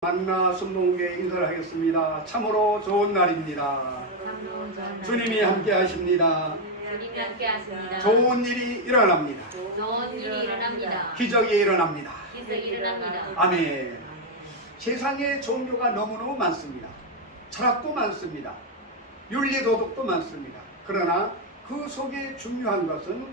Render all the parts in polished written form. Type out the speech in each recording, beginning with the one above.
만나 순복음에 인사하겠습니다. 참으로 좋은 날입니다. 주님이 함께 하십니다. 주님이 함께 하십니다. 좋은 일이 일어납니다. 좋은 일이 일어납니다. 기적이 일어납니다. 기적이 일어납니다. 아멘. 세상에 종교가 너무너무 많습니다. 철학도 많습니다. 윤리도덕도 많습니다. 그러나 그 속에 중요한 것은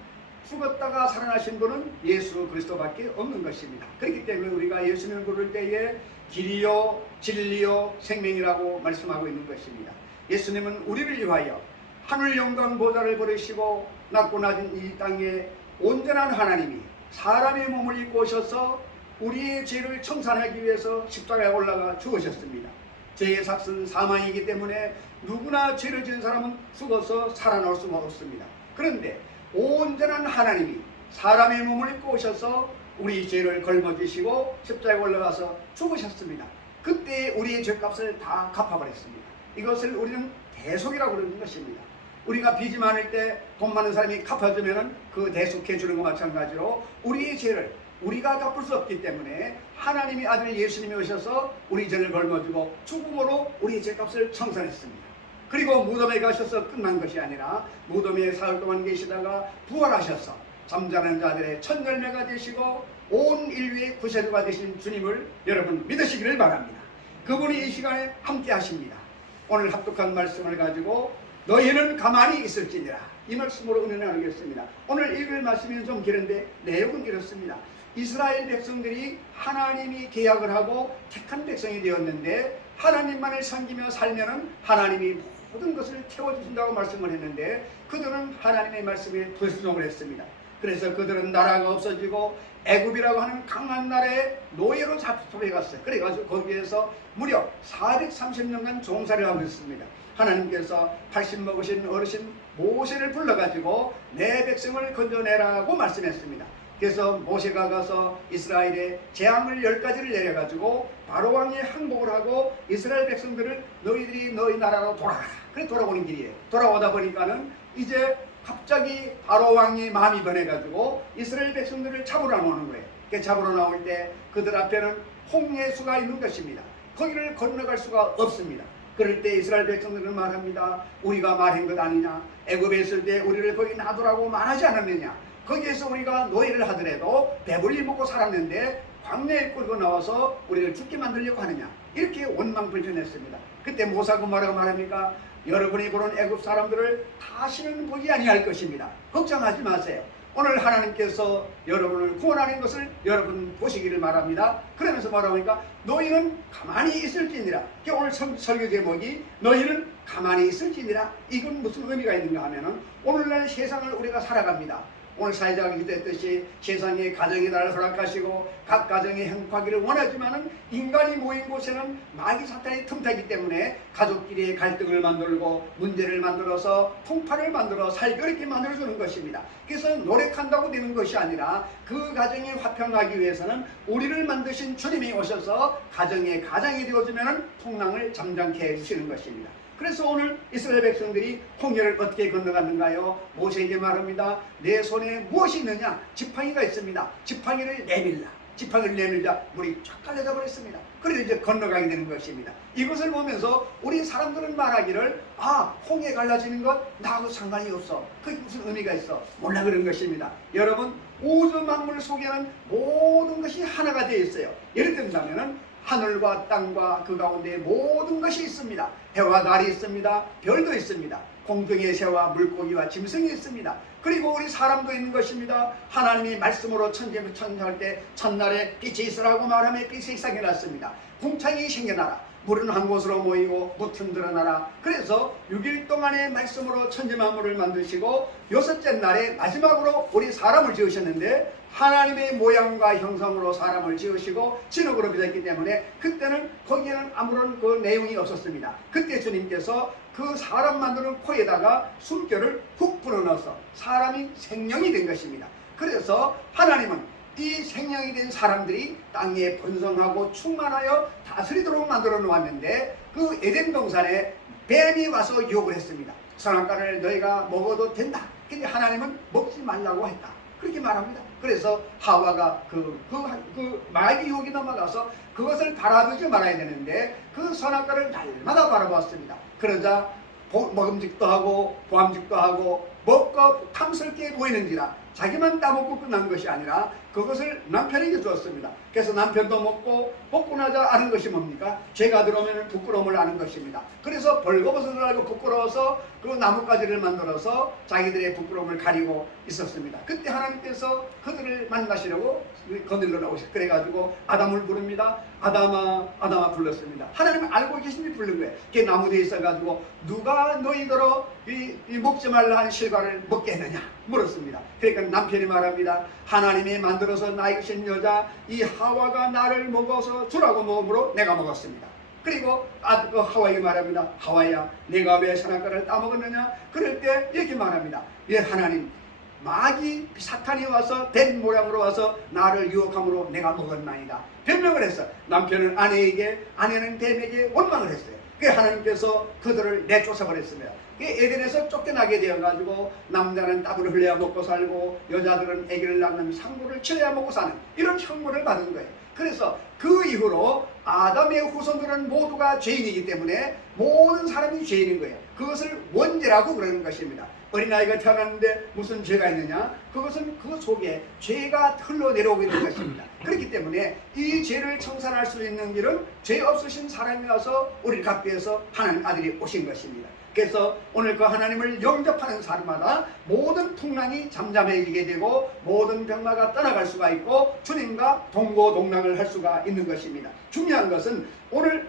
죽었다가 살아나신 분은 예수 그리스도밖에 없는 것입니다. 그렇기 때문에 우리가 예수님을 부를 때에 길이요 진리요 생명이라고 말씀하고 있는 것입니다. 예수님은 우리를 위하여 하늘 영광 보좌를 버리시고 낮고 낮은 이 땅에 온전한 하나님이 사람의 몸을 입고 오셔서 우리의 죄를 청산하기 위해서 십자가에 올라가 죽으셨습니다. 죄의 삭은 사망이기 때문에 누구나 죄를 지은 사람은 죽어서 살아날 수가 없습니다. 그런데 온전한 하나님이 사람의 몸을 입고 오셔서 우리 죄를 걸머지시고 십자가에 올라가서 죽으셨습니다. 그때 우리의 죄값을 다 갚아버렸습니다. 이것을 우리는 대속이라고 그러는 것입니다. 우리가 빚이 많을 때 돈 많은 사람이 갚아주면 그 대속해 주는 것과 마찬가지로 우리의 죄를 우리가 갚을 수 없기 때문에 하나님이 아들 예수님이 오셔서 우리 죄를 걸머지고 죽음으로 우리의 죄값을 청산했습니다. 그리고 무덤에 가셔서 끝난 것이 아니라 무덤에 사흘 동안 계시다가 부활하셔서 잠자는 자들의 첫 열매가 되시고 온 인류의 구세주가 되신 주님을 여러분 믿으시기를 바랍니다. 그분이 이 시간에 함께 하십니다. 오늘 합독한 말씀을 가지고 너희는 가만히 있을지니라, 이 말씀으로 은혜 나누겠습니다. 오늘 읽을 말씀이 좀 길은데 내용은 이렇습니다. 이스라엘 백성들이 하나님이 계약을 하고 택한 백성이 되었는데 하나님만을 섬기며 살면은 하나님이 모든 것을 채워주신다고 말씀을 했는데 그들은 하나님의 말씀에 불순종을 했습니다. 그래서 그들은 나라가 없어지고 애굽이라고 하는 강한 나라에 노예로 잡혀갔어요. 그래가지고 거기에서 무려 430년간 종살이를 하고 있습니다. 하나님께서 80 먹으신 어르신 모세를 불러가지고 내 백성을 건져내라고 말씀했습니다. 그래서 모세가 가서 이스라엘의 재앙을 10가지를 내려가지고 바로왕이 항복을 하고 이스라엘 백성들을 너희들이 너희 나라로 돌아가라. 그래 돌아오는 길이에요. 돌아오다 보니까는 이제 갑자기 바로왕이 마음이 변해가지고 이스라엘 백성들을 잡으러 나오는 거예요. 잡으러 나올 때 그들 앞에는 홍해수가 있는 것입니다. 거기를 건너갈 수가 없습니다. 그럴 때 이스라엘 백성들은 말합니다. 우리가 말한 것 아니냐? 애굽에 있을 때 우리를 거기 놔두라고 말하지 않았느냐? 거기에서 우리가 노예를 하더라도 배불리 먹고 살았는데 광야에 끌고 나와서 우리를 죽게 만들려고 하느냐? 이렇게 원망불변했습니다. 그때 모세가 뭐라고 말합니까? 여러분이 보는 애굽 사람들을 다시는 보지 아니할 것입니다. 걱정하지 마세요. 오늘 하나님께서 여러분을 구원하는 것을 여러분 보시기를 바랍니다. 그러면서 뭐라고 하니까 너희는 가만히 있을지니라. 오늘 설교 제목이 너희는 가만히 있을지니라. 이건 무슨 의미가 있는가 하면은 오늘날 세상을 우리가 살아갑니다. 오늘 사회자가 기도했듯이 세상에 가정의 나라를 허락하시고 각 가정이 행복하기를 원하지만은 인간이 모인 곳에는 마귀 사탄이 틈타기 때문에 가족끼리 갈등을 만들고 문제를 만들어서 통파를 만들어 살기 어렵게 만들어주는 것입니다. 그래서 노력한다고 되는 것이 아니라 그 가정이 화평하기 위해서는 우리를 만드신 주님이 오셔서 가장이 되어주면은 풍랑을 잠잠케 해주시는 것입니다. 그래서 오늘 이스라엘 백성들이 홍해를 어떻게 건너갔는가요? 모세에게 말합니다. 내 손에 무엇이 있느냐? 지팡이가 있습니다. 지팡이를 내밀라. 지팡이를 내밀자 물이 쫙 갈려져 버렸습니다. 그래서 이제 건너가게 되는 것입니다. 이것을 보면서 우리 사람들은 말하기를 홍해 갈라지는 것 나하고 상관이 없어. 그게 무슨 의미가 있어? 몰라 그런 것입니다. 여러분 우주 만물 속에는 모든 것이 하나가 되어 있어요. 예를 든다면은 하늘과 땅과 그 가운데 모든 것이 있습니다. 해와 달이 있습니다. 별도 있습니다. 공중의 새와 물고기와 짐승이 있습니다. 그리고 우리 사람도 있는 것입니다. 하나님이 말씀으로 천지를 창조할 때 첫날에 빛이 있으라고 말하며 빛이 생겨났습니다. 궁창이 생겨나라. 물은 한 곳으로 모이고 무튼 드러나라. 그래서 6일 동안의 말씀으로 천지 만물을 만드시고 여섯째 날에 마지막으로 우리 사람을 지으셨는데 하나님의 모양과 형상으로 사람을 지으시고 진흙으로 빚었기 때문에 그때는 거기에는 아무런 그 내용이 없었습니다. 그때 주님께서 그 사람 만드는 코에다가 숨결을 훅 불어넣어서 사람이 생명이 된 것입니다. 그래서 하나님은 이 생명이 된 사람들이 땅에 번성하고 충만하여 다스리도록 만들어 놓았는데 그 에덴 동산에 뱀이 와서 유혹을 했습니다. 선악과를 너희가 먹어도 된다. 근데 하나님은 먹지 말라고 했다. 그렇게 말합니다. 그래서 하와가 마귀 유혹이 넘어가서 그것을 바라보지 말아야 되는데 그 선악과를 날마다 바라보았습니다. 그러자 먹음직도 하고 보암직도 하고 먹고 탐스럽게 보이는지라 자기만 따먹고 끝난 것이 아니라 그것을 남편에게 주었습니다. 그래서 남편도 먹고 나자 아는 것이 뭡니까? 죄가 들어오면 부끄러움을 아는 것입니다. 그래서 벌거벗은 줄 알고 부끄러워서 그 나뭇가지를 만들어서 자기들의 부끄러움을 가리고 있었습니다. 그때 하나님께서 그들을 만나시려고 거들러 나오셨. 그래가지고 아담을 부릅니다. 아담아 아담아 불렀습니다. 하나님은 알고 계시니 부른 거예요. 그게 나무 뒤에 있어가지고 누가 너희더러 이 먹지 말라 한 실과를 먹게 했느냐 물었습니다. 그러니까 남편이 말합니다. 하나님이 만들어서 나에게 주신 여자 이 하와가 나를 먹어서 주라고 먹음으로 내가 먹었습니다. 그리고 그 하와에게 말합니다. 하와야 내가 왜 선악과를 따먹었느냐. 그럴 때 이렇게 말합니다. 예 하나님 마귀 사탄이 와서 뱀 모양으로 와서 나를 유혹함으로 내가 먹었나이다. 변명을 했어. 남편은 아내에게 아내는 뱀에게 원망을 했어요. 그 하나님께서 그들을 내쫓아버렸습니다. 에덴에서 쫓겨나게 되어가지고 남자는 땀을 흘려야 먹고 살고 여자들은 아기를 낳는 상부를 치러야 먹고 사는 이런 형벌을 받은 거예요. 그래서 그 이후로 아담의 후손들은 모두가 죄인이기 때문에 모든 사람이 죄인인 거예요. 그것을 원죄라고 그러는 것입니다. 어린아이가 태어났는데 무슨 죄가 있느냐? 그것은 그 속에 죄가 흘러내려오고 있는 것입니다. 그렇기 때문에 이 죄를 청산할 수 있는 길은 죄 없으신 사람이 와서 우리를 갚기 위해서 하나님 아들이 오신 것입니다. 그래서 오늘 그 하나님을 영접하는 사람마다 모든 풍랑이 잠잠해지게 되고 모든 병마가 떠나갈 수가 있고 주님과 동고동락을 할 수가 있는 것입니다. 중요한 것은 오늘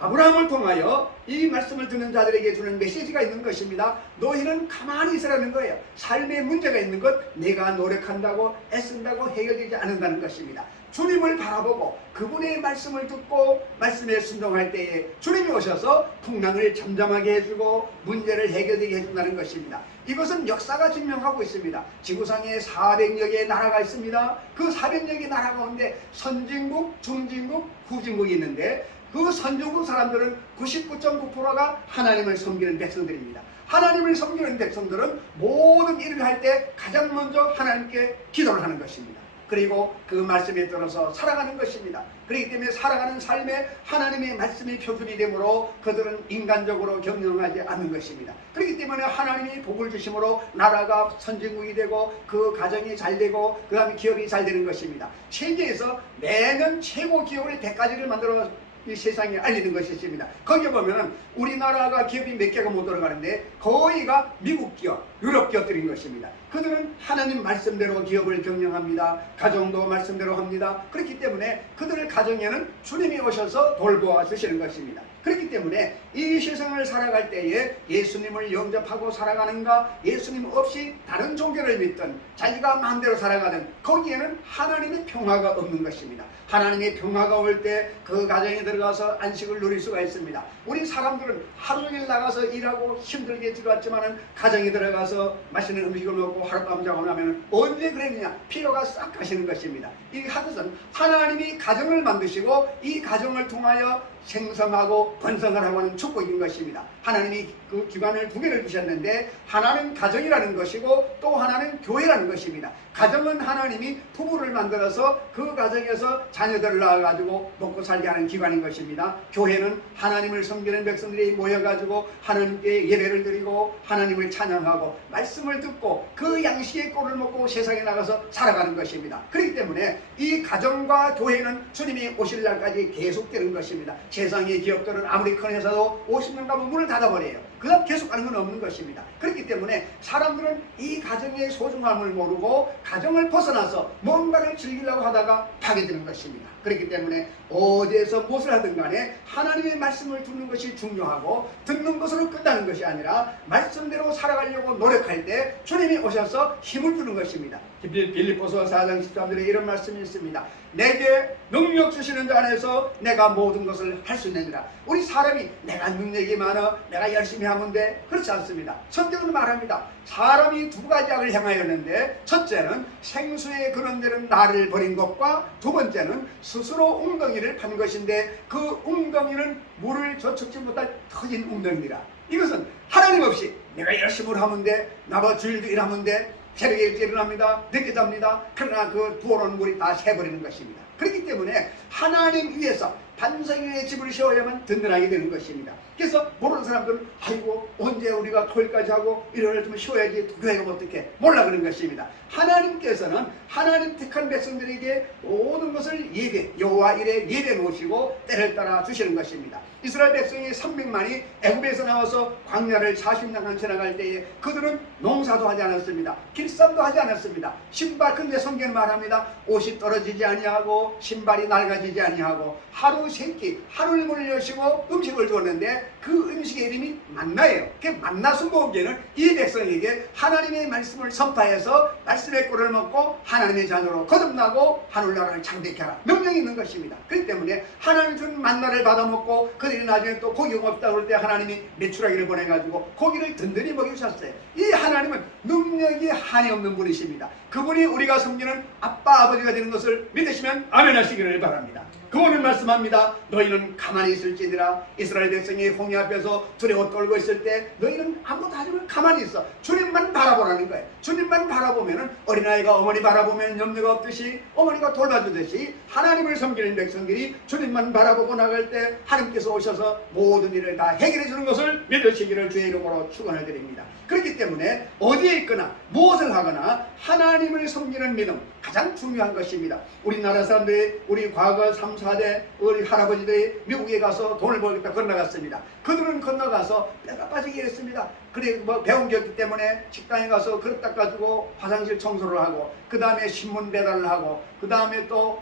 아브라함을 통하여 이 말씀을 듣는 자들에게 주는 메시지가 있는 것입니다. 너희는 가만히 있으라는 거예요. 삶에 문제가 있는 것 내가 노력한다고 애쓴다고 해결되지 않는다는 것입니다. 주님을 바라보고 그분의 말씀을 듣고 말씀에 순종할 때에 주님이 오셔서 풍랑을 잠잠하게 해주고 문제를 해결되게 해준다는 것입니다. 이것은 역사가 증명하고 있습니다. 지구상에 400여 개의 나라가 있습니다. 그 400여 개의 나라 가운데 선진국, 중진국, 후진국이 있는데 그 선진국 사람들은 99.9%가 하나님을 섬기는 백성들입니다. 하나님을 섬기는 백성들은 모든 일을 할 때 가장 먼저 하나님께 기도를 하는 것입니다. 그리고 그 말씀에 따라서 살아가는 것입니다. 그렇기 때문에 살아가는 삶에 하나님의 말씀이 표준이 되므로 그들은 인간적으로 경영하지 않는 것입니다. 그렇기 때문에 하나님이 복을 주심으로 나라가 선진국이 되고 그 가정이 잘 되고 그 다음에 기업이 잘 되는 것입니다. 세계에서 매년 최고 기업의 100가지를 만들어 이 세상에 알리는 것이 있습니다. 거기에 보면은 우리나라가 기업이 몇 개가 못 들어가는데 거의가 미국 기업, 유럽 기업들인 것입니다. 그들은 하나님 말씀대로 기업을 경영합니다. 가정도 말씀대로 합니다. 그렇기 때문에 그들의 가정에는 주님이 오셔서 돌보아 주시는 것입니다. 그렇기 때문에 이 세상을 살아갈 때에 예수님을 영접하고 살아가는가 예수님 없이 다른 종교를 믿든 자기가 마음대로 살아가든 거기에는 하나님의 평화가 없는 것입니다. 하나님의 평화가 올 때 그 가정에 들어가서 안식을 누릴 수가 있습니다. 우리 사람들은 하루 종일 나가서 일하고 힘들게 들어왔지만은 가정에 들어가서 맛있는 음식을 먹고 하룻밤 자고 나면 언제 그랬느냐 피로가 싹 가시는 것입니다. 이 하듯은 하나님이 가정을 만드시고 이 가정을 통하여 생성하고 번성을 하고 하는 축복인 것입니다. 하나님이 그 기관을 2개를 주셨는데 하나는 가정이라는 것이고 또 하나는 교회라는 것입니다. 가정은 하나님이 부부를 만들어서 그 가정에서 자녀들을 낳아가지고 먹고 살게 하는 기관인 것입니다. 교회는 하나님을 섬기는 백성들이 모여가지고 하나님께 예배를 드리고 하나님을 찬양하고 말씀을 듣고 그 양식의 꼴을 먹고 세상에 나가서 살아가는 것입니다. 그렇기 때문에 이 가정과 교회는 주님이 오실 날까지 계속되는 것입니다. 세상의 기업들은 아무리 큰 회사도 50년 가면 문을 닫아버려요. 그 다음 계속 가는 건 없는 것입니다. 그렇기 때문에 사람들은 이 가정의 소중함을 모르고 가정을 벗어나서 뭔가를 즐기려고 하다가 파괴되는 것입니다. 그렇기 때문에 어디에서 무엇을 하든 간에 하나님의 말씀을 듣는 것이 중요하고 듣는 것으로 끝나는 것이 아니라 말씀대로 살아가려고 노력할 때 주님이 오셔서 힘을 주는 것입니다. 빌립보서 4장 13절에 이런 말씀이 있습니다. 내게 능력 주시는 자 안에서 내가 모든 것을 할 수 있느니라. 우리 사람이 내가 능력이 많아 내가 열심히 하면 돼 그렇지 않습니다. 성경은 말합니다. 사람이 2가지 악을 행하였는데 첫째는 생수에 그런 데는 나를 버린 것과 두 번째는 스스로 웅덩이를 판 것인데 그 웅덩이는 물을 저축지 못할 터진 웅덩이니라. 이것은 하나님 없이 내가 열심히 하면 돼 나와 주일도 일하면 돼 새벽에 일찍 일어납니다. 늦게 잡니다. 그러나 그 부어놓은 물이 다 새버리는 것입니다. 그렇기 때문에 하나님 위해서 반석 위에 집을 세워야만 든든하게 되는 것입니다. 그래서 모르는 사람들은 아이고 언제 우리가 토요일까지 하고 일요일을 좀 쉬어야지 교회가 어떻게 몰라 그런 것입니다. 하나님께서는 하나님 택한 백성들에게 모든 것을 예배 여호와 이래 예배 놓으시고 때를 따라 주시는 것입니다. 이스라엘 백성이 300만이 애굽에서 나와서 광야를 40년간 지나갈 때에 그들은 농사도 하지 않았습니다. 길쌈도 하지 않았습니다. 신발 근데 성경은 말합니다. 옷이 떨어지지 아니하고 신발이 낡아지지 아니하고 하루 세끼 하루를 문을 여시고 음식을 줬는데 그 음식의 이름이 만나예요. 그 만나서 먹기에는 이 백성에게 하나님의 말씀을 선포해서 말씀의 꿀을 먹고 하나님의 자녀로 거듭나고 하늘나라를 창대케 하라 명령이 있는 것입니다. 그렇기 때문에 하나님 준 만나를 받아먹고 그들이 나중에 또 고기가 없다고 할 때 하나님이 메추라기를 보내가지고 고기를 든든히 먹이셨어요. 이 하나님은 능력이 한이 없는 분이십니다. 그분이 우리가 섬기는 아빠 아버지가 되는 것을 믿으시면 아멘 하시기를 바랍니다. 그분은 말씀합니다. 너희는 가만히 있을지니라. 이스라엘 백성이 홍해 앞에서 두려워 떨고 있을 때 너희는 아무것도 하지 말고 가만히 있어. 주님만 바라보라는 거예요. 주님만 바라보면 어린아이가 어머니 바라보면 염려가 없듯이 어머니가 돌봐주듯이 하나님을 섬기는 백성들이 주님만 바라보고 나갈 때 하나님께서 오셔서 모든 일을 다 해결해 주는 것을 믿으시기를 주의 이름으로 축원을 드립니다. 그렇기 때문에 어디에 있거나 무엇을 하거나 하나님을 섬기는 믿음 가장 중요한 것입니다. 우리나라 사람들이 우리 과거 3, 4대 우리 할아버지들이 미국에 가서 돈을 벌겠다 건너갔습니다. 그들은 건너가서 뼈가 빠지게 했습니다. 그래 뭐 배운 게 없기 때문에 식당에 가서 그릇 닦아주고 화장실 청소를 하고 그 다음에 신문 배달을 하고 그 다음에 또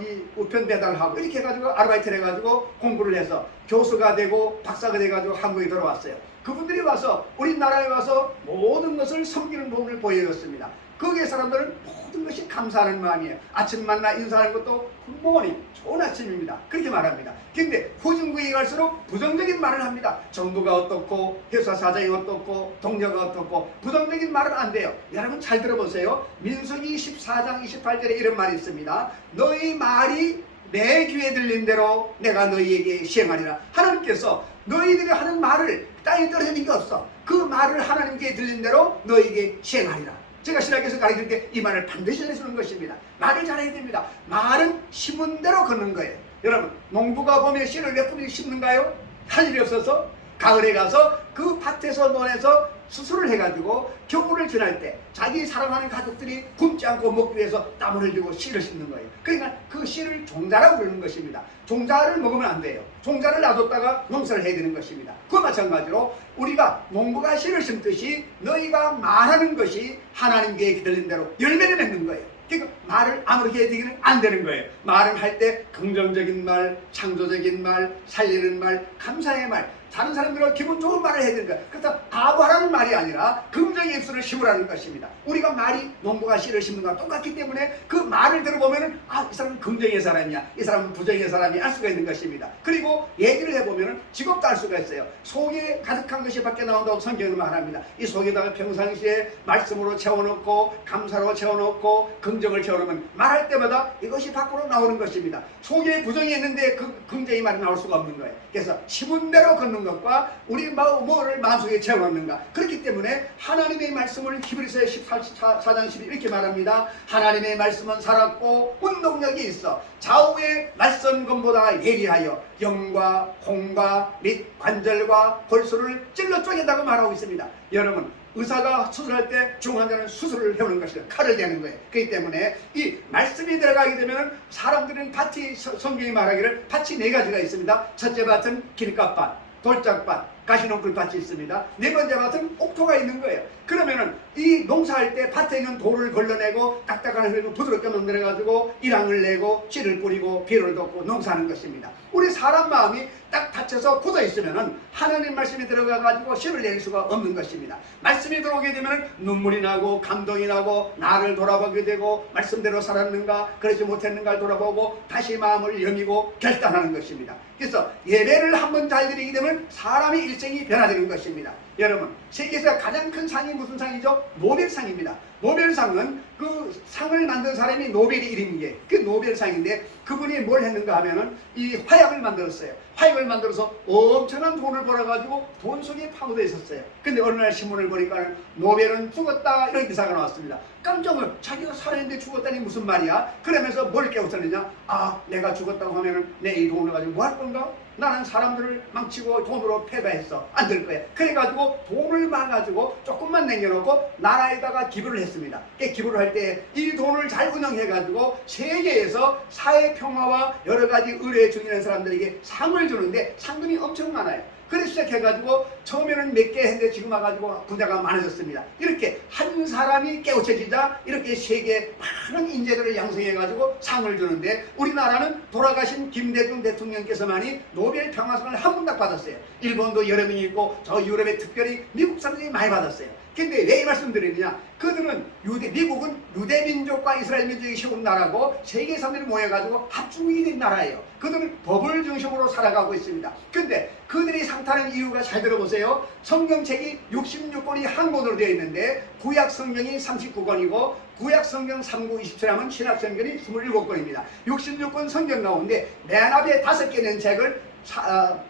이 우편 배달을 하고 이렇게 해가지고 아르바이트를 해가지고 공부를 해서 교수가 되고 박사가 돼가지고 한국에 들어왔어요. 그분들이 와서 우리나라에 와서 모든 것을 섬기는 법을 보여줬습니다. 거기에 사람들은 모든 것이 감사하는 마음이에요. 아침 만나 인사하는 것도 굿모닝 좋은 아침입니다. 그렇게 말합니다. 근데 후진국에 갈수록 부정적인 말을 합니다. 정부가 어떻고 회사 사장이 어떻고 동료가 어떻고 부정적인 말은 안 돼요. 여러분 잘 들어보세요. 민수기 14장 28절에 이런 말이 있습니다. 너희 말이 내 귀에 들린 대로 내가 너희에게 시행하리라. 하나님께서 너희들이 하는 말을 땅에 떨어지는 게 없어. 그 말을 하나님께 들린 대로 너희에게 시행하리라. 제가 신학에서 가르칠 때 이 말을 반드시 해주는 것입니다. 말을 잘해야 됩니다. 말은 심은 대로 걷는 거예요. 여러분 농부가 봄에 씨를 몇 분이 심는가요? 할 일이 없어서 가을에 가서 그 밭에서 논에서 수술을 해가지고 겨울을 지날 때 자기 사랑하는 가족들이 굶지 않고 먹기 위해서 땀을 흘리고 씨를 심는 거예요. 그러니까 그 씨를 종자라고 부르는 것입니다. 종자를 먹으면 안 돼요. 종자를 놔뒀다가 농사를 해야 되는 것입니다. 그와 마찬가지로 우리가 농부가 씨를 심듯이 너희가 말하는 것이 하나님께 들린 대로 열매를 맺는 거예요. 그러니까 말을 아무렇게 해야 되기는 안 되는 거예요. 말을 할 때 긍정적인 말, 창조적인 말, 살리는 말, 감사의 말, 다른 사람들은 기분 좋은 말을 해야 되는 거예요. 그래서 바보라는 말이 아니라 긍정의 입술을 심으라는 것입니다. 우리가 말이 농부가 씨를 심는 것과 똑같기 때문에 그 말을 들어보면 이 사람은 긍정의 사람이야, 이 사람은 부정의 사람이 알 수가 있는 것입니다. 그리고 얘기를 해보면 직업도 알 수가 있어요. 속에 가득한 것이 밖에 나온다고 성경은 말합니다. 이 속에다가 평상시에 말씀으로 채워놓고 감사로 채워놓고 긍정을 채워놓으면 말할 때마다 이것이 밖으로 나오는 것입니다. 속에 부정이 있는데 그 긍정의 말이 나올 수가 없는 거예요. 그래서 심은 대로 걷는 것과 우리 뭐를 마음속에 채워넣는가. 그렇기 때문에 하나님의 말씀을 히브리서 14장 12 이렇게 말합니다. 하나님의 말씀은 살았고 운동력이 있어 좌우의 낯선 검보다 예리하여 영과 홍과 및 관절과 골수를 찔러 쪼갠다고 말하고 있습니다. 여러분 의사가 수술할 때 중환자는 수술을 해오는 것이다. 칼을 대는 거예요. 그렇기 때문에 이 말씀이 들어가게 되면 사람들은 밭이 성경이 말하기를 밭이 네 가지가 있습니다. 첫째 밭은 길가밭, 돌짝밭, 가시농풀 밭이 있습니다. 네 번째 밭은 옥토가 있는 거예요. 그러면은 이 농사할 때 밭에 있는 돌을 걸러내고 딱딱한 흙을 부드럽게 만들어가지고 일황을 내고 씨를 뿌리고 비료를 덮고 농사하는 것입니다. 우리 사람 마음이 딱 닫혀서 굳어 있으면은 하나님 말씀이 들어가가지고 씨를 낼 수가 없는 것입니다. 말씀이 들어오게 되면 눈물이 나고 감동이 나고 나를 돌아보게 되고 말씀대로 살았는가 그러지 못했는가를 돌아보고 다시 마음을 여미고 결단하는 것입니다. 그래서 예배를 한번 잘 드리게 되면 사람의 일생이 변화되는 것입니다. 여러분 세계에서 가장 큰 상이 무슨 상이죠? 노벨상입니다. 노벨상은 그 상을 만든 사람이 노벨이 이름인 그 노벨상인데 그분이 뭘 했는가 하면은 이 화약을 만들었어요. 화약을 만들어서 엄청난 돈을 벌어가지고 돈 속에 파묻어 있었어요. 근데 어느 날 신문을 보니까 노벨은 죽었다 이런 기사가 나왔습니다. 깜짝 놀라 자기가 살아있는데 죽었다니 무슨 말이야? 그러면서 뭘 깨우쳤느냐? 아, 내가 죽었다고 하면은 내 이 돈을 가지고 뭐 할 건가? 나는 사람들을 망치고 돈으로 패배했어. 안 될 거야. 그래가지고 돈을 막아가지고 조금만 남겨놓고 나라에다가 기부를 했습니다. 기부를 할 때 이 돈을 잘 운영해가지고 세계에서 사회 평화와 여러 가지 의뢰에 중요한 사람들에게 상을 주는데 상금이 엄청 많아요. 그래서 시작해가지고 처음에는 몇 개 했는데 지금 와가지고 부자가 많아졌습니다. 이렇게 한 사람이 깨우쳐지자 이렇게 세계 많은 인재들을 양성해가지고 상을 주는데 우리나라는 돌아가신 김대중 대통령께서만이 노벨 평화상을 한 분당 받았어요. 일본도 여러 명이 있고 저 유럽에 특별히 미국 사람들이 많이 받았어요. 근데 왜 이 말씀드리느냐? 그들은 미국은 유대민족과 이스라엘 민족이 세운 나라고 세계 사람들이 모여가지고 합중국이 된 나라예요. 그들은 법을 중심으로 살아가고 있습니다. 근데 그들이 상타는 이유가 잘 들어보세요. 성경책이 66권이 한권으로 되어 있는데 구약 성경이 39권이고 구약 성경 3구 27하면 신약 성경이 27권입니다. 66권 성경 가운데 맨 앞에 5개 는 책을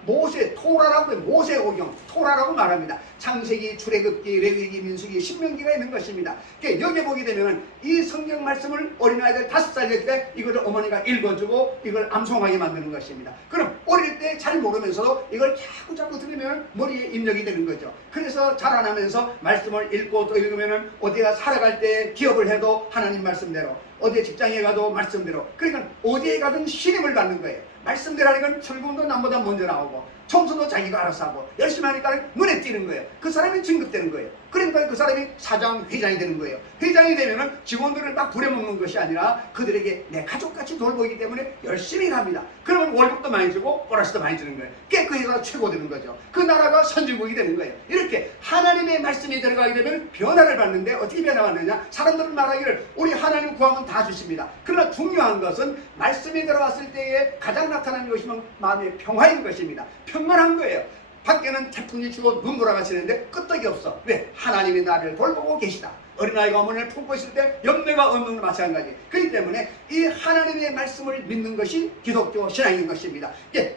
모세 토라라고 모세 오경 토라라고 말합니다. 창세기, 출애굽기, 레위기, 민수기, 신명기가 있는 것입니다. 그러니까 여기 보게 되면 이 성경 말씀을 어린아이들 5살 때 이거를 어머니가 읽어주고 이걸 암송하게 만드는 것입니다. 그럼 어릴 때 잘 모르면서도 이걸 자꾸 들으면 머리에 입력이 되는 거죠. 그래서 자라나면서 말씀을 읽고 또 읽으면 어디가 살아갈 때 기업을 해도 하나님 말씀대로, 어디에 직장에 가도 말씀대로, 그러니까 어디에 가든 신임을 받는 거예요. 말씀대로 하니까 출근도 남보다 먼저 나오고 청소도 자기가 알아서 하고 열심히 하니까 눈에 띄는 거예요. 그 사람이 진급되는 거예요. 그러니까 그 사람이 사장, 회장이 되는 거예요. 회장이 되면은 직원들을 막 부려먹는 것이 아니라 그들에게 내 가족같이 돌보기 때문에 열심히 일합니다. 그러면 월급도 많이 주고 보너스도 많이 주는 거예요. 그 회사가 최고 되는 거죠. 그 나라가 선진국이 되는 거예요. 이렇게 하나님의 말씀이 들어가게 되면 변화를 받는데 어떻게 변화받느냐? 사람들은 말하기를 우리 하나님 구하면 다 주십니다. 그러나 중요한 것은 말씀이 들어왔을 때에 가장 나타나는 것이 마음의 평화인 것입니다. 평안한 거예요. 밖에는 태풍이 치고 눈보라가 치는데 끄떡이 없어. 왜? 하나님이 나를 돌보고 계시다. 어린아이가 어머니를 품고 있을 때 염려가 없는 것 마찬가지. 그렇기 때문에 이 하나님의 말씀을 믿는 것이 기독교 신앙인 것입니다.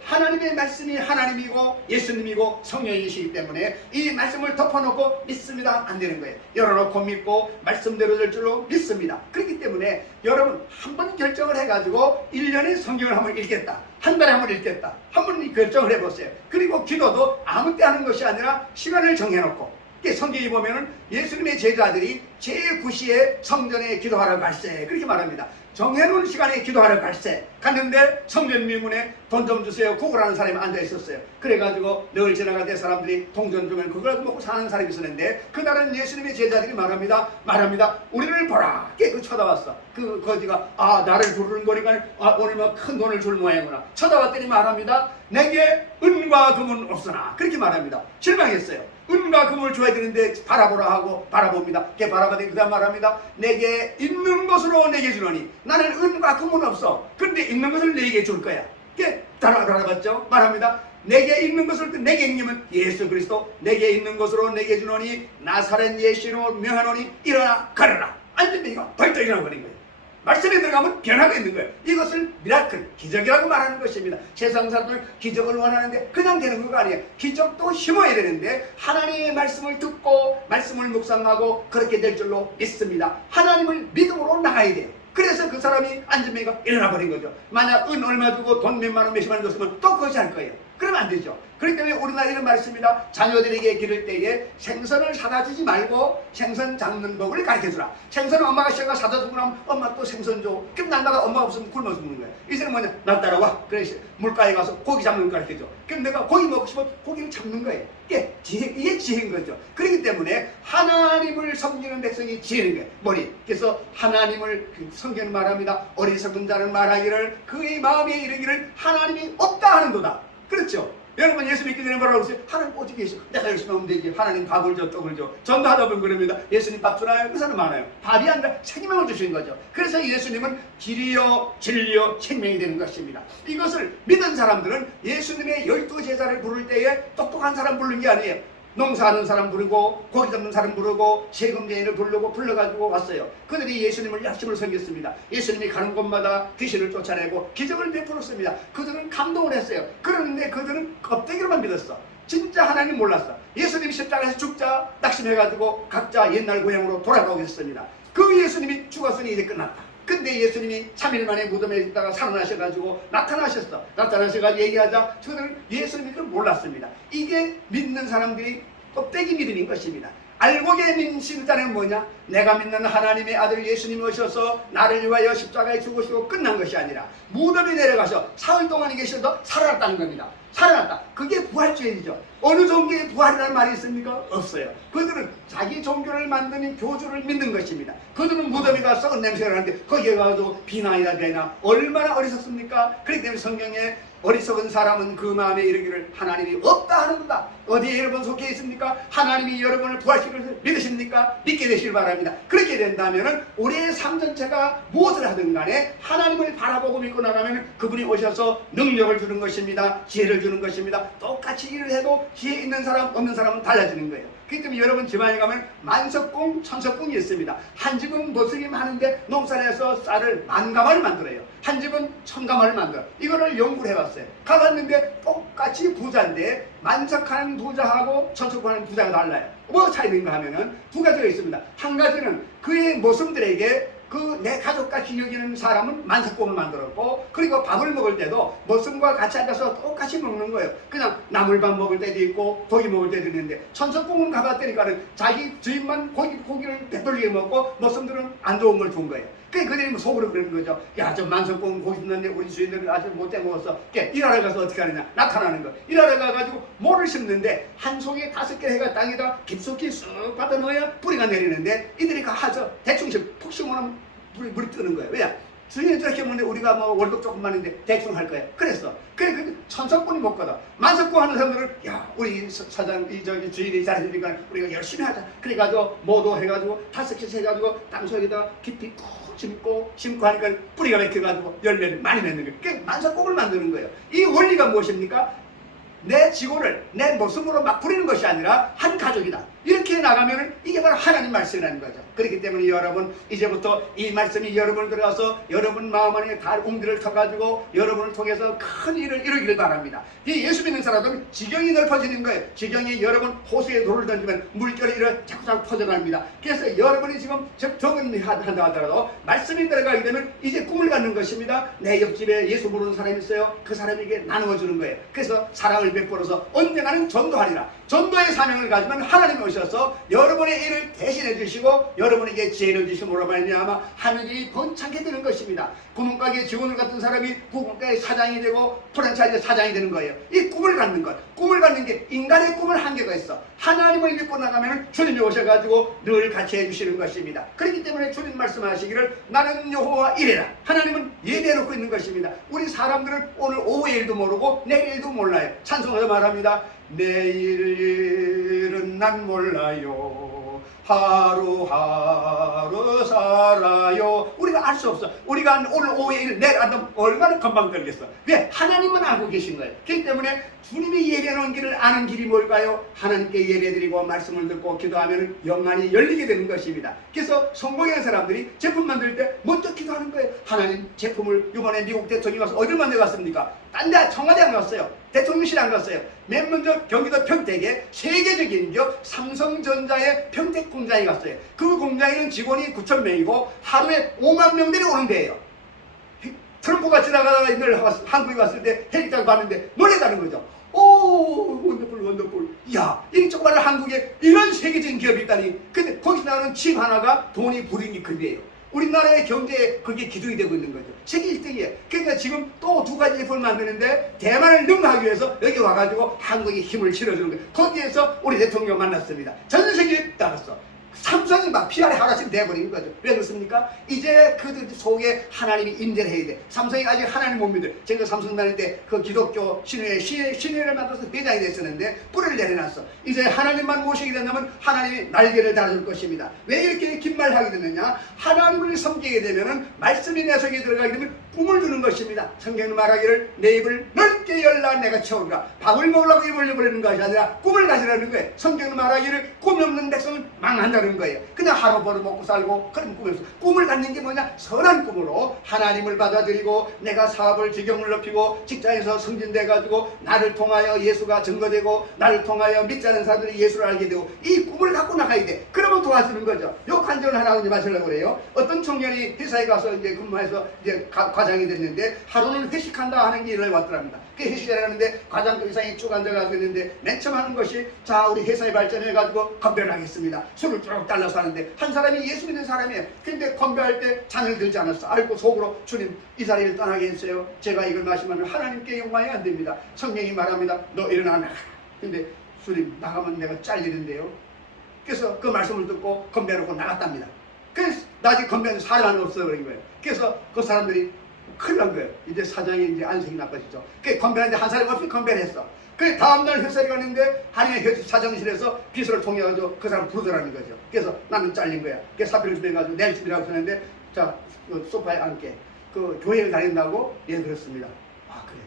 하나님의 말씀이 하나님이고 예수님이고 성령이시기 때문에 이 말씀을 덮어놓고 믿습니다 안 되는 거예요. 열어놓고 믿고 말씀대로 될 줄로 믿습니다. 그렇기 때문에 여러분 한 번 결정을 해가지고 1년에 성경을 한번 읽겠다, 한 달에 한 번 읽겠다, 한 번 결정을 해보세요. 그리고 기도도 아무 때 하는 것이 아니라 시간을 정해놓고, 성경에 보면은 예수님의 제자들이 제9시에 성전에 기도하러 갈세 그렇게 말합니다. 정해놓은 시간에 기도하러 갈세 갔는데 성전 미문에 돈 좀 주세요 구걸하는 사람이 앉아 있었어요. 그래가지고 늘 지나갈 때 사람들이 동전 주면 그걸 먹고 사는 사람이 있었는데 그날은 예수님의 제자들이 말합니다. 우리를 보라. 그 쳐다봤어. 그 거지가 나를 부르는 거니까 오늘 뭐 큰 돈을 줄 모양이구나. 쳐다봤더니 말합니다. 내게 은과 금은 없으나 그렇게 말합니다. 실망했어요. 은과 금을 줘야 되는데 바라보라 하고 바라봅니다. 걔 바라보더니 그 다음 말합니다. 내게 있는 것으로 내게 주노니 나는 은과 금은 없어. 그런데 있는 것을 내게 줄 거야. 걔 바라봤죠? 말합니다. 내게 있는 것을 내게 있는 예수 그리스도 내게 있는 것으로 내게 주노니 나사렛 예수로 명하노니 일어나 가려라. 안전뱅이가 벌떡 일어나 버린 거예요. 말씀에 들어가면 변화가 있는 거예요. 이것을 미라클, 기적이라고 말하는 것입니다. 세상 사람들 기적을 원하는데 그냥 되는 거가 아니에요. 기적도 심어야 되는데 하나님의 말씀을 듣고 말씀을 묵상하고 그렇게 될 줄로 믿습니다. 하나님을 믿음으로 나가야 돼요. 그래서 그 사람이 안전뱅이가 일어나 버린 거죠. 만약 은 얼마 주고 돈 몇만 원 몇십만 원 줬으면 또 그것이 할 거예요. 그러면 안 되죠. 그렇기 때문에 우리나라 이런 말씀입니다. 자녀들에게 기를 때에 생선을 사다 주지 말고 생선 잡는 법을 가르쳐주라. 생선은 엄마가 시어가 사다 주고 나면 엄마 또 생선 줘. 그럼 날마다 엄마가 없으면 굶어 죽는 거예요. 이제는 뭐냐? 나 따라와. 그래서 물가에 가서 고기 잡는 걸 가르쳐줘. 그럼 내가 고기 먹고 싶으면 고기를 잡는 거예요. 이게 지혜인 거죠. 그렇기 때문에 하나님을 섬기는 백성이 지혜인 거예요. 머리. 그래서 하나님을 성경은 말합니다. 어리석은 자는 말하기를 그의 마음에 이르기를 하나님이 없다 하는도다. 그렇죠? 여러분 예수 믿기 전에 뭐라고 그러세요? 하나님 어디 계시고 내가 열심히 하면 되지. 하나님 밥을 줘 떡을 줘. 전도 하다 보면 그럽니다. 예수님 밥 주나요? 그 사람 많아요. 밥이 아니라 생명을 주시는 거죠. 그래서 예수님은 길이요 진리요 생명이 되는 것입니다. 이것을 믿은 사람들은 예수님의 12 제자를 부를 때에 똑똑한 사람 부르는 게 아니에요. 농사하는 사람 부르고 고기 잡는 사람 부르고 세금쟁이를 불러가지고 왔어요. 그들이 예수님을 열심히 섬겼습니다. 예수님이 가는 곳마다 귀신을 쫓아내고 기적을 베풀었습니다. 그들은 감동을 했어요. 그런데 그들은 껍데기로만 믿었어. 진짜 하나님 몰랐어. 예수님이 십자가에서 죽자 낙심해가지고 각자 옛날 고향으로 돌아가겠습니다. 그 예수님이 죽었으니 이제 끝났다. 근데 예수님이 3일 만에 무덤에 있다가 살아나셔가지고 나타나셔가지고 얘기하자 저들은 예수님인 줄 몰랐습니다. 이게 믿는 사람들이 껍데기 믿음인 것입니다. 알고 믿는다는 뭐냐? 내가 믿는 하나님의 아들 예수님이 오셔서 나를 위하여 십자가에 죽으시고 끝난 것이 아니라 무덤에 내려가서 사흘 동안 계셔도 살아났다는 겁니다. 살아났다. 그게 부활주의죠. 어느 종교에 부활이라는 말이 있습니까? 없어요. 그들은 자기 종교를 만드는 교주를 믿는 것입니다. 그들은 무덤에 가서 썩은 냄새가 나는데 거기에 가서 비난이다 되나 얼마나 어리석습니까? 그렇기 때문에 성경에 어리석은 사람은 그 마음에 이르기를 하나님이 없다 하는구나. 어디에 여러분 속해 있습니까? 하나님이 여러분을 부활시킬 것을 믿으십니까? 믿게 되시길 바랍니다. 그렇게 된다면 우리의 삶 전체가 무엇을 하든 간에 하나님을 바라보고 믿고 나가면 그분이 오셔서 능력을 주는 것입니다. 지혜를 주는 것입니다. 똑같이 일을 해도 지혜 있는 사람 없는 사람은 달라지는 거예요. 그렇기 때문에 여러분 집안에 가면 만석궁, 천석궁이 있습니다. 한 집은 머슬림 하는데 농사에서 쌀을 10,000가마를 만들어요. 한 집은 1,000가마를 만들어요. 이거를 연구를 해봤어요. 가봤는데 똑같이 부자인데 만석하는 부자하고 천석하는 부자가 달라요. 뭐 차이인가 하면은 두 가지가 있습니다. 한 가지는 그의 모습들에게 그 내 가족같이 여기는 사람은 만석공을 만들었고, 그리고 밥을 먹을 때도 머슴과 같이 앉아서 똑같이 먹는 거예요. 그냥 나물밥 먹을 때도 있고 고기 먹을 때도 있는데, 천석공은 가봤더니까는 자기 주인만 고기를 배불리게 먹고 머슴들은 안 좋은 걸 준 거예요. 그들이 속으로 그러는 거죠. 야, 저 만석공은 고기 줬는데 우리 주인들은 아주 못돼 먹었어. 일하러 가서 어떻게 하느냐? 나타나는 거. 일하러 가가지고 모를 심는데 한 송이 5개 해가 땅에다 깊숙이 쑥 받아 넣어야 뿌리가 내리는데, 이들이 가서 대충 푹 심으면 물이 뜨는 거예요. 왜냐? 주인이 저렇게 먹는데 우리가 뭐 월급 조금 많은데 대충 할 거야. 그랬어. 그래, 천석꾼이 먹거든. 만석꾼 하는 사람들은, 야, 우리 사장, 저기 주인이 잘해주니까 우리가 열심히 하자. 그래가지고 모도 해가지고 5개씩 해가지고 땅속에다가 깊이 푹 심고 하니까 뿌리가 맥혀가지고 열매를 많이 맺는 거예요. 그게 만석국을 만드는 거예요. 이 원리가 무엇입니까? 내 직원을 내 모습으로 막 부리는 것이 아니라 한 가족이다. 이렇게 나가면은 이게 바로 하나님 말씀이라는 거죠. 그렇기 때문에 여러분, 이제부터 이 말씀이 여러분을 들어가서 여러분 마음 안에 다 웅들을 터가지고 여러분을 통해서 큰 일을 이루기를 바랍니다. 이 예수 믿는 사람들은 지경이 넓어지는 거예요. 지경이 여러분 호수에 돌을 던지면 물결이 자꾸자꾸 퍼져갑니다. 그래서 여러분이 지금 적은 한다 하더라도 말씀이 들어가게 되면 이제 꿈을 갖는 것입니다. 내 옆집에 예수 모르는 사람이 있어요. 그 사람에게 나누어 주는 거예요. 그래서 사랑을 베풀어서 언젠가는 전도하리라. 전도의 사명을 가지면 하나님이 오셔서 여러분의 일을 대신해 주시고 여러분에게 지혜를 주심으로 말미암아 하늘이 번창게 되는 것입니다. 구멍가게 직원을 갖던 사람이 구멍가게 사장이 되고 프랜차이즈 사장이 되는 거예요. 이 꿈을 갖는 것, 꿈을 갖는 게 인간의 꿈은 한계가 있어. 하나님을 믿고 나가면 주님이 오셔가지고 늘 같이 해주시는 것입니다. 그렇기 때문에 주님 말씀하시기를 나는 여호와 이래라. 하나님은 예배해놓고 있는 것입니다. 우리 사람들은 오늘 오후의 일도 모르고 내일 일도 몰라요. 찬송에서 말합니다. 내일은 난 몰라요. 하루하루 살아요. 우리가 알 수 없어. 우리가 오늘 오후의 일 내일 안다면 얼마나 금방 걸겠어. 왜? 하나님은 알고 계신 거예요. 그렇기 때문에 주님이 예배하는 길을 아는 길이 뭘까요? 하나님께 예배드리고 말씀을 듣고 기도하면 영안이 열리게 되는 것입니다. 그래서 성공하는 사람들이 제품 만들 때 먼저 기도하는 거예요. 하나님, 제품을 이번에 미국 대통령이 와서 어딜 만들어갔습니까? 딴 데 청와대 안 갔어요. 대통령실 안 갔어요. 맨 먼저 경기도 평택에 세계적인 기업 삼성전자의 평택 공장에 갔어요. 그 공장에는 직원이 9,000명이고 하루에 5만 명들이 오는 데예요. 트럼프가 지나가다가 한국에 왔을 때 헬기장 봤는데 놀래다는 거죠. 오, 원더풀. 야, 이 조그마한 한국에 이런 세계적인 기업이 있다니. 근데 거기 나오는 칩 하나가 돈이 불이니 급이에요. 우리나라의 경제에 그게 기둥이 되고 있는 거죠. 세계 1등이에요. 그러니까 지금 또 2가지 제품을 만드는데 대만을 능가하기 위해서 여기 와가지고 한국에 힘을 실어주는 거예요. 거기에서 우리 대통령 만났습니다. 전 세계에 따랐어. 삼성이 막 피아래 하나씩 돼버린 거죠. 왜 그렇습니까? 이제 그들 속에 하나님이 임재를 해야 돼. 삼성이 아직 하나님 못 믿어요. 제가 삼성 다닐 때 그 기독교 신회를 만들어서 회장이 됐었는데 뿌리를 내려놨어. 이제 하나님만 모시게 된다면 하나님이 날개를 달아줄 것입니다. 왜 이렇게 긴 말을 하게 되느냐? 하나님을 섬기게 되면은 말씀이 내 속에 들어가게 되면 꿈을 주는 것입니다. 성경은 말하기를 내 입을 넓게 열라 배가 내가 채우리라. 밥을 먹으려고 입을 벌리는 것이 아니라 꿈을 가지라는 거예요. 성경은 말하기를 꿈이 없는 백성은 망한다는 거예요. 그냥 하루 벌어 먹고 살고 그런 꿈에서 꿈을 갖는 게 뭐냐? 선한 꿈으로 하나님을 받아들이고 내가 사업을 지경을 높이고 직장에서 승진돼가지고 나를 통하여 예수가 증거되고 나를 통하여 믿지 않은 사람들이 예수를 알게 되고 이 꿈을 갖고 나가야 돼. 그러면 도와주는 거죠. 요 간증을 하나 이제 마시려고 그래요. 어떤 청년이 회사에 가서 이제 근무해서 이제 과장이 됐는데 하루는 회식한다 하는 게 일어나 왔더랍니다. 그 회식을 하는데 과장 이상이 쭉 앉아가지고 있는데 맨 처음 하는 것이 자 우리 회사에 발전해가지고 건배를 하겠습니다. 술을 쭉 달라서 하는데 한 사람이 예수 믿는 사람이에요. 근데 건배할 때 잔을 들지 않았어. 알고 속으로 주님 이 자리를 떠나게 했어요. 제가 이걸 마시면 하나님께 영광이 안 됩니다. 성경이 말합니다. 너 일어나 나가. 근데 주님 나가면 내가 잘리는데요. 그래서 그 말씀을 듣고 건배하고 나갔답니다. 그래서 나중에 건배하는 사람이 없어버린 거예요. 그래서 그 사람들이 큰일 난 거예요. 이제 사장이 이제 안색이 날 것이죠. 그 건배하는데 한 사람이 없이 건배를 했어. 그 다음날 회사에 가는데 한인의 사정실에서 비서를 통해가지고 그 사람 부르더라는 거죠. 그래서 나는 잘린 거야. 그래서 사표를 준비해가지고 내일 준비라고 했는데 자 그 소파에 앉게 그 교회를 다닌다고 예 그렇습니다. 아 그래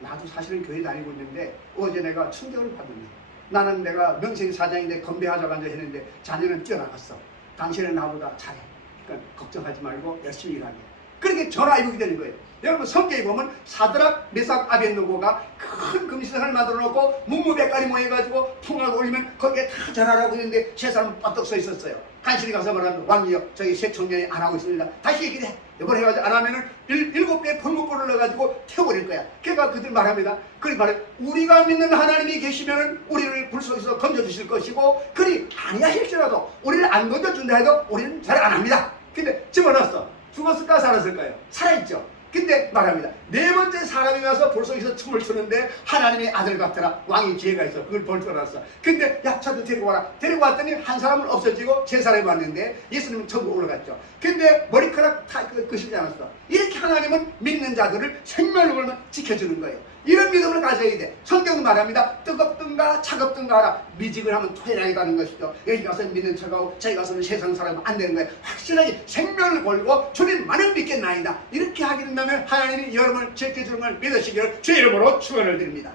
나도 사실은 교회 다니고 있는데 어제 내가 충격을 받았네. 나는 내가 명생 사장인데 건배하자고 앉아 했는데 자녀는 뛰어나갔어. 당신은 나보다 잘해. 그러니까 걱정하지 말고 열심히 일하게. 그렇게 전화위복이 되는 거예요. 여러분 성경에 보면 사드락 메삭 아벳느고가 큰 금신상을 만들어 놓고 문무백관이 모여가지고 풍악을 올리면 거기에 다 절하라고 했는데 세 사람은 뻗떡 서 있었어요. 간신히 가서 말하면 왕이여 저기 세 청년이 안 하고 있습니다. 다시 얘기를 해. 이번 해가지고 안 하면은 7배의 불목불을 넣어가지고 태워버릴 거야. 그러니까 그들 말합니다. 그리 말해 우리가 믿는 하나님이 계시면은 우리를 불 속에서 건져주실 것이고 그리 아니야 할지라도 우리를 안 건져준다 해도 우리는 잘 안 합니다. 근데 집어넣었어. 죽었을까 살았을까요? 살아있죠. 근데 말합니다. 네 번째 사람이 와서 불 속에서 춤을 추는데 하나님의 아들 같더라. 왕이 기회가 있어. 그걸 볼 줄 알았어. 근데 야 저들 데리고 와라. 데리고 왔더니 한 사람은 없어지고 세 사람이 왔는데 예수님은 천국 올라갔죠. 근데 머리카락 다 끄시지 않았어. 이렇게 하나님은 믿는 자들을 생명을 지켜주는 거예요. 이런 믿음을 가져야 돼. 성경은 말합니다. 뜨겁든가 차갑든가 하라. 미직을 하면 토해나가는 것이죠. 여기 가서는 믿는 척하고 저기 가서는 세상 사람은 안 되는 거예요. 확실하게 생명을 걸고 주님만을 믿겠나이다. 이렇게 하게 된다면 하나님이 여러분을 지켜주는 걸 믿으시기를 주의 이름으로 축원을 드립니다.